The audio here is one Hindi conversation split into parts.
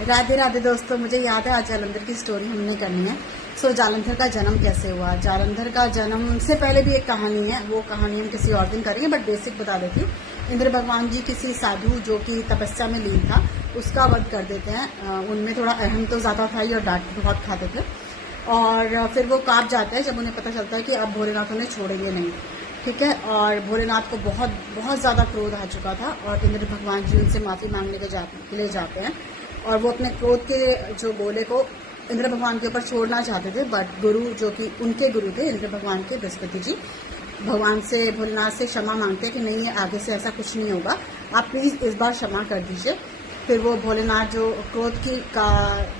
राधे राधे दोस्तों, मुझे याद है आज जालंधर की स्टोरी हमने करनी है। जालंधर का जन्म कैसे हुआ। जालंधर का जन्म से पहले भी एक कहानी है, वो कहानी हम किसी और दिन करेंगे, बट बेसिक बता देती हूँ। इंद्र भगवान जी किसी साधु जो कि तपस्या में लीन था उसका वध कर देते हैं। उनमें थोड़ा अहम तो ज़्यादा था ही और डांट बहुत खाते थे, और फिर वो कांप जाते हैं जब उन्हें पता चलता है कि अब भोलेनाथ उन्हें छोड़ेंगे नहीं। ठीक है, और भोलेनाथ को बहुत बहुत ज़्यादा क्रोध आ चुका था और इंद्र भगवान जी उनसे माफ़ी मांगने के लिए जाते हैं, और वो अपने क्रोध के जो गोले को इंद्र भगवान के ऊपर छोड़ना चाहते थे, बट गुरु जो कि उनके गुरु थे इंद्र भगवान के बृहस्पति जी, भगवान से भोलेनाथ से क्षमा मांगते हैं कि नहीं, आगे से ऐसा कुछ नहीं होगा, आप प्लीज़ इस बार क्षमा कर दीजिए। फिर वो भोलेनाथ जो क्रोध का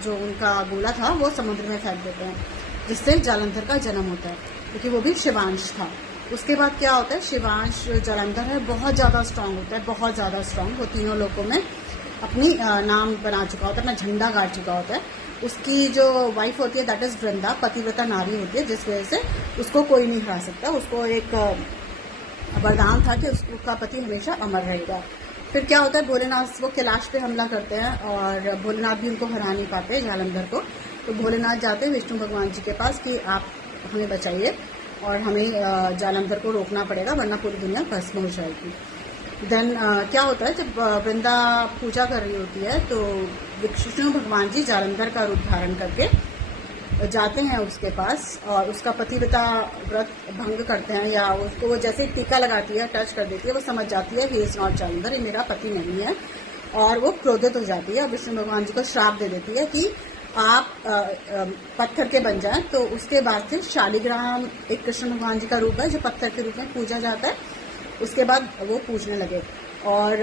जो उनका गोला था वो समुद्र में फेंक देते हैं, जिससे जालंधर का जन्म होता है, क्योंकि वो भी शिवांश था। उसके बाद क्या होता है, शिवांश जालंधर है बहुत ज़्यादा स्ट्रांग होता है, बहुत ज़्यादा स्ट्रांग। वो तीनों लोगों में अपनी नाम बना चुका होता है, अपना झंडा गाड़ चुका होता है। उसकी जो वाइफ होती है दैट इज वृंदा, पतिव्रता नारी होती है, जिस वजह से उसको कोई नहीं हरा सकता। उसको एक वरदान था कि उसका पति हमेशा अमर रहेगा। फिर क्या होता है, भोलेनाथ वो कैलाश पे हमला करते हैं और भोलेनाथ भी उनको हरा नहीं पाते जालंधर को। तो भोलेनाथ जाते हैं विष्णु भगवान जी के पास कि आप हमें बचाइए और हमें जालंधर को रोकना पड़ेगा, वरना पूरी दुनिया भस्म हो जाएगी। देन क्या होता है, जब वृंदा पूजा कर रही होती है तो विष्णु भगवान जी जालंधर का रूप धारण करके जाते हैं उसके पास, और उसका पतिव्रता व्रत भंग करते हैं, या उसको वो जैसे ही टीका लगाती है, टच कर देती है, वो समझ जाती है ही इज नॉट जालंधर, ये मेरा पति नहीं है, और वो क्रोधित हो जाती है और विष्णु भगवान जी को श्राप दे देती है कि आप पत्थर के बन जाएं। तो उसके बाद से शालिग्राम एक कृष्ण भगवान जी का रूप है जो पत्थर के रूप में पूजा जाता है। उसके बाद वो पूजने लगे, और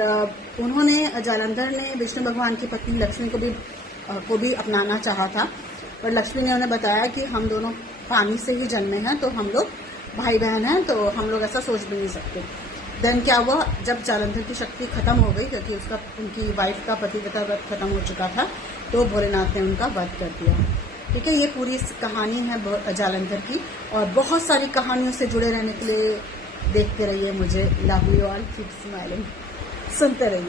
उन्होंने जालंधर ने विष्णु भगवान की पत्नी लक्ष्मी को भी अपनाना चाहा था, पर लक्ष्मी ने उन्हें बताया कि हम दोनों पानी से ही जन्मे हैं, तो हम लोग भाई बहन हैं, तो हम लोग ऐसा सोच भी नहीं सकते। देन क्या हुआ, जब जालंधर की शक्ति खत्म हो गई, क्योंकि उनकी वाइफ का पतिव्रता व्रत खत्म हो चुका था, तो भोलेनाथ ने उनका वध कर दिया। ठीक है, ये पूरी कहानी है जालंधर की, और बहुत सारी कहानियों से जुड़े रहने के लिए देखते रहिए मुझे। Love you all, keep smiling, सुनते रहिए।